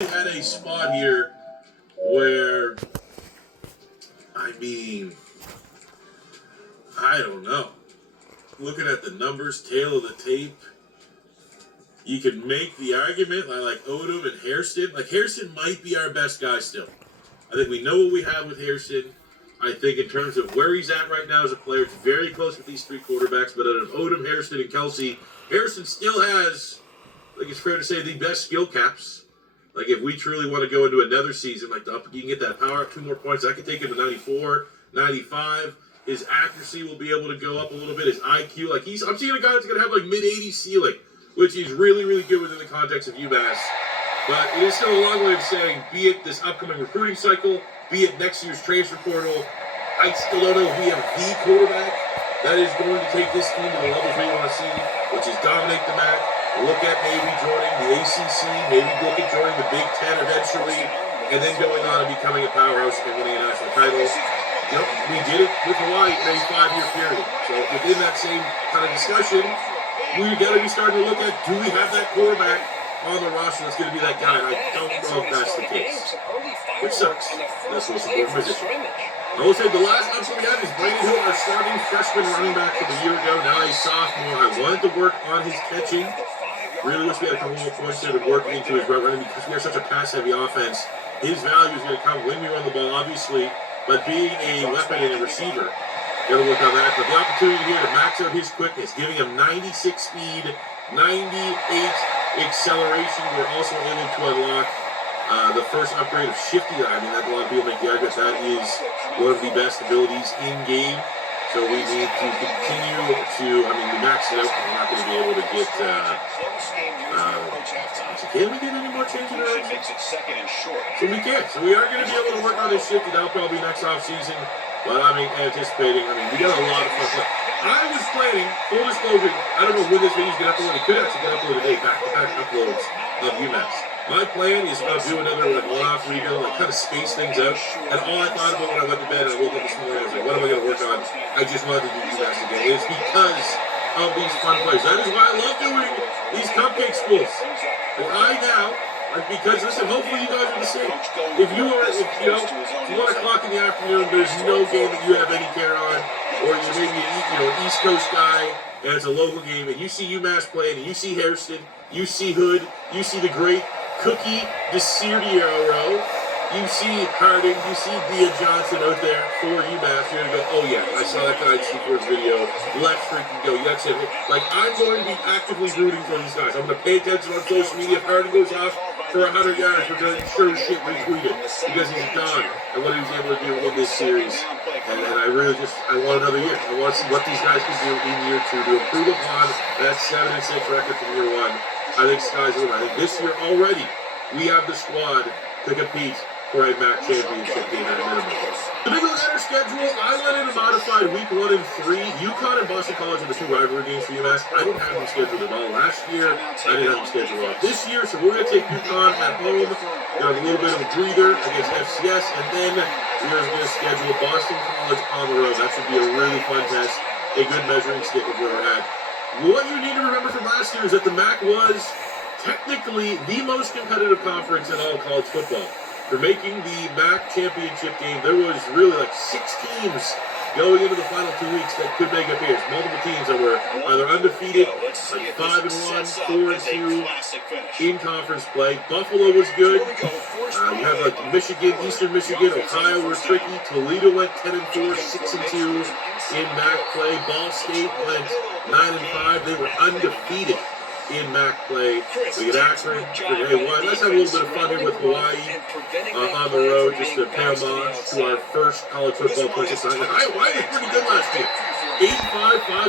At a spot here where, I don't know. Looking at the numbers, tail of the tape, you can make the argument like Odom and Hairston. Like, Hairston might be our best guy still. I think we know what we have with Hairston. I think in terms of where he's at right now as a player, it's very close with these three quarterbacks. But out of Odom, Hairston, and Kelsey, Hairston still has, I think it's fair to say, the best skill caps. Like, if we truly want to go into another season, like, you can get that power up 2 more points. I could take him to 94, 95. His accuracy will be able to go up a little bit. His IQ, like, I'm seeing a guy that's going to have, like, mid-80s ceiling, which is really, really good within the context of UMass. But it is still a long way of saying, be it this upcoming recruiting cycle, be it next year's transfer portal, I still don't know if we have the quarterback that is going to take this team to the levels we want to see, which is dominate the MAC, look at maybe joining the ACC, maybe look at joining the Big Ten eventually, and then going on and becoming a powerhouse and winning a national title. You know, we did it with Hawaii in a 5-year period. So within that same kind of discussion, we've got to be starting to look at, do we have that quarterback on the roster that's going to be that guy? And I don't know if that's the case, which sucks. That's what's important position. I will say the last option we had is Brandon Hill, our starting freshman running back from a year ago. Now he's sophomore. I wanted to work on his catching. Really wish we had a couple more points there to work into his route running because we are such a pass-heavy offense. His value is going to come when we run the ball, obviously, but being a weapon and a receiver, got to work on that. But the opportunity here to max out his quickness, giving him 96 speed, 98 acceleration. We're also able to unlock the first upgrade of Shifty. I mean, that a lot of people make the argument that is one of the best abilities in game. So we need to continue to, we maxed it out, but we're not going to be able to get, can we get any more change in our So we can. So we are going to be able to work on this Shifty. That'll probably be next off-season. But anticipating, we got a lot of fun stuff. I was planning, full disclosure, I don't know when this video's going to upload. It could actually get uploaded today, back-to-back uploads of UMass. My plan is to do another one-off video, kind of space things out. And all I thought about when I went to bed and I woke up this morning, I was like, what am I going to work on? I just wanted to do UMass again. It's because of these fun plays. That is why I love doing these cupcake schools. Because listen, hopefully you guys are the same. If you 1 o'clock in the afternoon, there's no game that you have any care on, or you're maybe an East Coast guy, and it's a local game, and you see UMass playing, and you see Hairston, you see Hood, you see the great Cookie DeCierro, you see Harding, you see Dia Johnson out there for UMass, you're going to go, oh yeah, I saw that guy Seaport's video, let's freaking go, that's it. Like, I'm going to be actively rooting for these guys. I'm going to pay attention on social media. If Harding goes off for 100 yards, we're going to sure as shit retweet it, because he's a dog, and what he was able to do in this series. And I want another year. I want to see what these guys can do in year 2 to improve upon that 7-6 record from year 1. I think sky's the limit. I think this year already, we have the squad to compete for a MAC championship game at a minimum. The big look at our schedule, I went in a modified week 1 and 3. UConn and Boston College are the 2 rivalry games for UMass. I didn't have them scheduled at all last year. I didn't have them scheduled off this year, so we're going to take UConn at home. We're going to have a little bit of a breather against FCS, and then we're going to schedule Boston College on the road. That should be a really fun test, a good measuring stick of where we're at. What you need to remember from last year is that the MAC was technically the most competitive conference in all of college football. For making the MAC championship game, there was really 6 teams going into the final 2 weeks that could make appearance. Multiple teams that were either undefeated, 5-1, 4-2 in conference play. Buffalo was good. You have Michigan, Eastern Michigan, Ohio were tricky. Toledo went 10-4, 6-2 in MAC play. Ball State went 9-5. They were undefeated in MAC play. We get Akron. Let's have a little bit of fun here with Hawaii on the road, just to pay homage to our first college football playoff. Hawaii was pretty good last year. 8-5, 5.